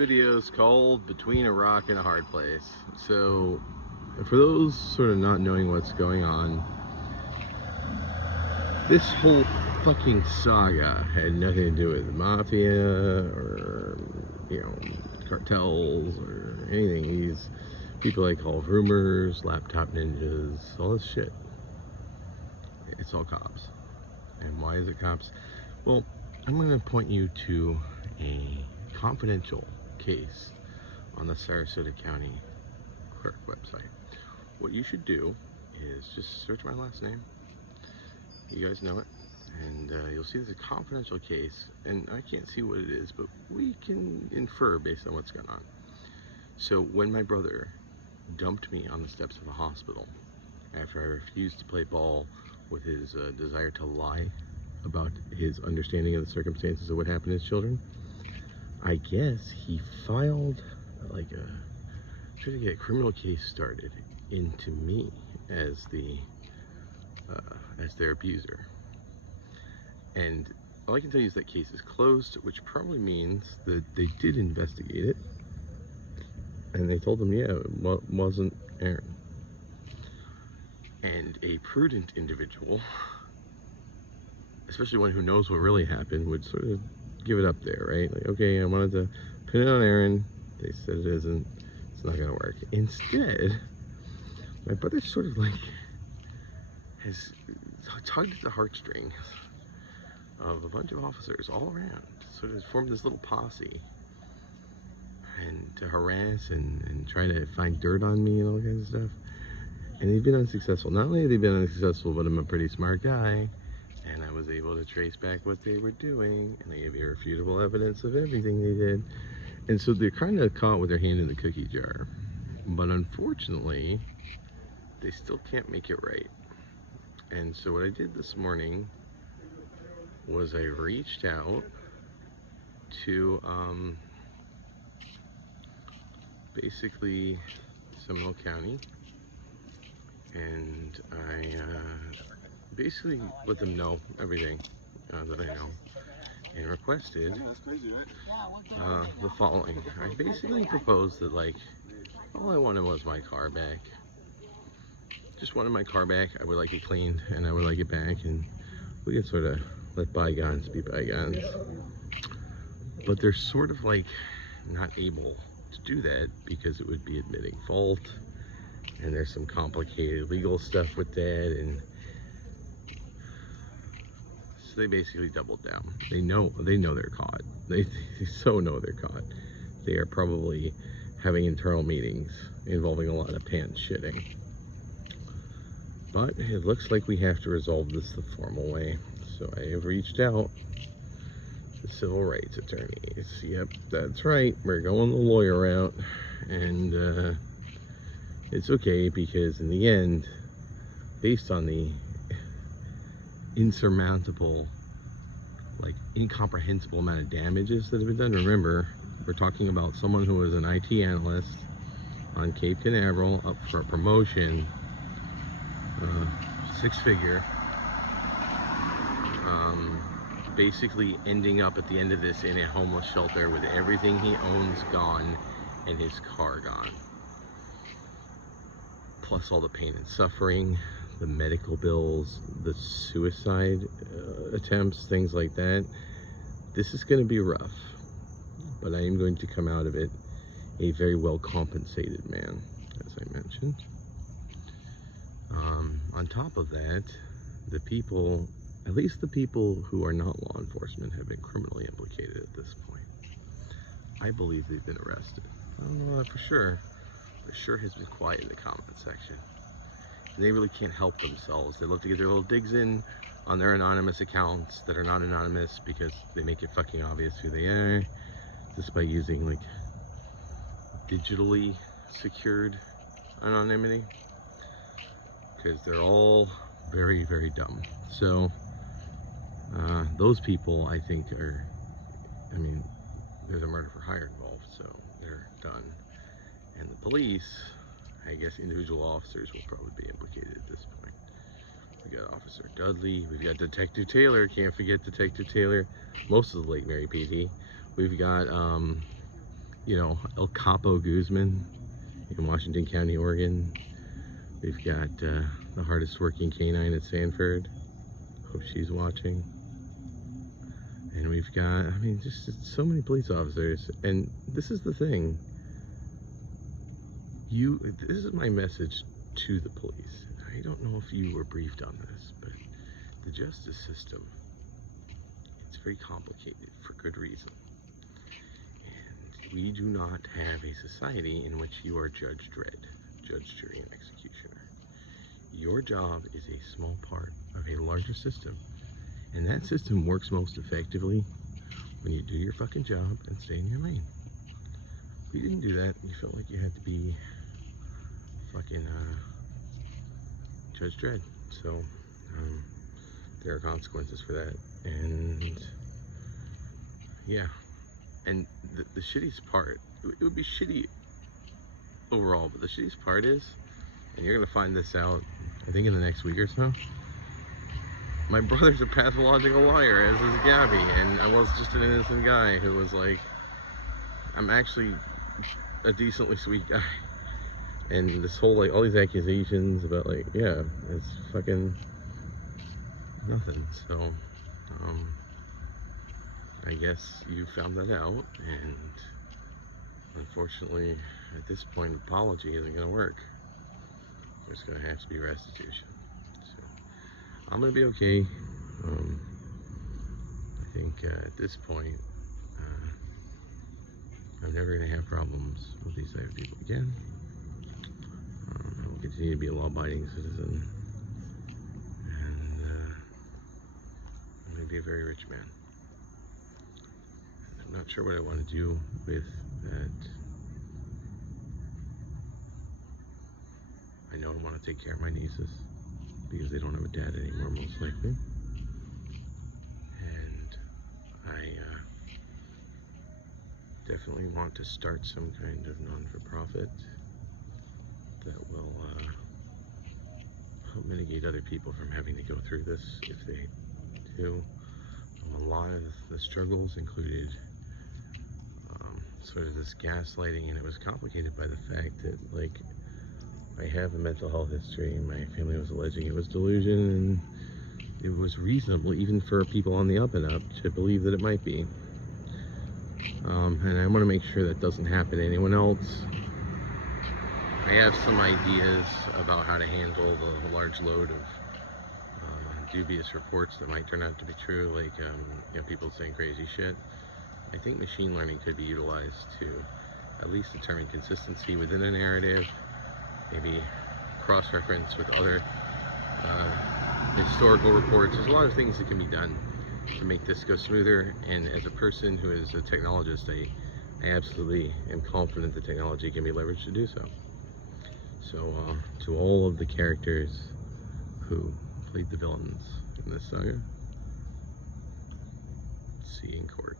video is called Between a Rock and a Hard Place. So, for those sort of not knowing what's going on, this whole fucking saga had nothing to do with the mafia or, cartels or anything. These people I call rumors, laptop ninjas, all this shit. It's all cops. And why is it cops? Well, I'm going to point you to a confidential case on the Sarasota County Clerk website. What you should do is just search my last name. You guys know it. And you'll see there's a confidential case. And I can't see what it is, but we can infer based on what's going on. So when my brother dumped me on the steps of a hospital after I refused to play ball with his desire to lie about his understanding of the circumstances of what happened to his children, I guess he filed trying to get a criminal case started into me as their abuser. And all I can tell you is that case is closed, which probably means that they did investigate it, and they told him, yeah, it wasn't Aaron. And a prudent individual, especially one who knows what really happened, would sort of give it up there, right? Like, okay, I wanted to pin it on Aaron. They said it isn't. It's not gonna work. Instead, my brother sort of has tugged at the heartstrings of a bunch of officers all around, sort of formed this little posse, and to harass and try to find dirt on me and all kinds of stuff. And they've been unsuccessful. Not only have they been unsuccessful, but I'm a pretty smart guy, and I was able to trace back what they were doing, and they gave me irrefutable evidence of everything they did. And so they're kind of caught with their hand in the cookie jar. But unfortunately, they still can't make it right. And so what I did this morning was I reached out to basically Seminole County, and I basically let them know everything that I know, and requested the following. I basically proposed that, all I wanted was my car back. Just wanted my car back. I would like it cleaned, and I would like it back, and we could sort of let bygones be bygones. But they're sort of not able to do that because it would be admitting fault, and there's some complicated legal stuff with that, and so they basically doubled down. They know they're caught. They so know they're caught. They are probably having internal meetings involving a lot of pants shitting. But it looks like we have to resolve this the formal way. So I have reached out to civil rights attorneys. Yep, that's right. We're going the lawyer route. And it's okay, because in the end, based on the insurmountable, incomprehensible amount of damages that have been done, remember, we're talking about someone who was an IT analyst on Cape Canaveral, up for a promotion, six-figure, basically ending up at the end of this in a homeless shelter with everything he owns gone and his car gone, plus all the pain and suffering, the medical bills, the suicide attempts, things like that. This is going to be rough, but I am going to come out of it a very well compensated man, as I mentioned. On top of that, the people, at least the people who are not law enforcement, have been criminally implicated at this point. I believe they've been arrested. I don't know that for sure, but it sure has been quiet in the comment section. And they really can't help themselves. They love to get their little digs in on their anonymous accounts that are not anonymous, because they make it fucking obvious who they are, just by using digitally secured anonymity, because they're all very, very dumb. So those people, I think, there's a murder for hire involved, so they're done. And the police, I guess individual officers will probably be implicated at this point. We got Officer Dudley, we've got Detective Taylor, can't forget Detective Taylor, most of the Lake Mary PD. We've got you know, El Capo Guzman in Washington County, Oregon. We've got the hardest working canine at Sanford. Hope she's watching. And we've got, I mean, just so many police officers. And this is the thing. This is my message to the police. I don't know if you were briefed on this, but the justice system, it's very complicated for good reason. And we do not have a society in which you are judge, jury, and executioner. Your job is a small part of a larger system. And that system works most effectively when you do your fucking job and stay in your lane. If you didn't do that, you felt like you had to be fucking Judge Dredd. So there are consequences for that. And yeah, and the shittiest part, it would be shitty overall, but the shittiest part is, and you're gonna find this out, I think in the next week or so, my brother's a pathological liar, as is Gabby, and I was just an innocent guy who was like, I'm actually a decently sweet guy. And this whole, like, all these accusations about, like, yeah, it's fucking nothing. So, I guess you found that out, and unfortunately, at this point, apology isn't gonna work. There's gonna have to be restitution. So, I'm gonna be okay. I think at this point, I'm never gonna have problems with these type of people again. I will continue to be a law-abiding citizen, and I'm gonna be a very rich man. I'm not sure what I want to do with that. I know I want to take care of my nieces because they don't have a dad anymore, most likely. And I definitely want to start some kind of non-for-profit that will help mitigate other people from having to go through this if they do. A lot of the struggles included sort of this gaslighting, and it was complicated by the fact that, like, I have a mental health history, and my family was alleging it was delusion, and it was reasonable even for people on the up and up to believe that it might be. And I want to make sure that doesn't happen to anyone else. I have some ideas about how to handle the large load of dubious reports that might turn out to be true, like you know, people saying crazy shit. I think machine learning could be utilized to at least determine consistency within a narrative, maybe cross-reference with other historical reports. There's a lot of things that can be done to make this go smoother, and as a person who is a technologist, I absolutely am confident the technology can be leveraged to do so. So to all of the characters who played the villains in this saga, see you in court.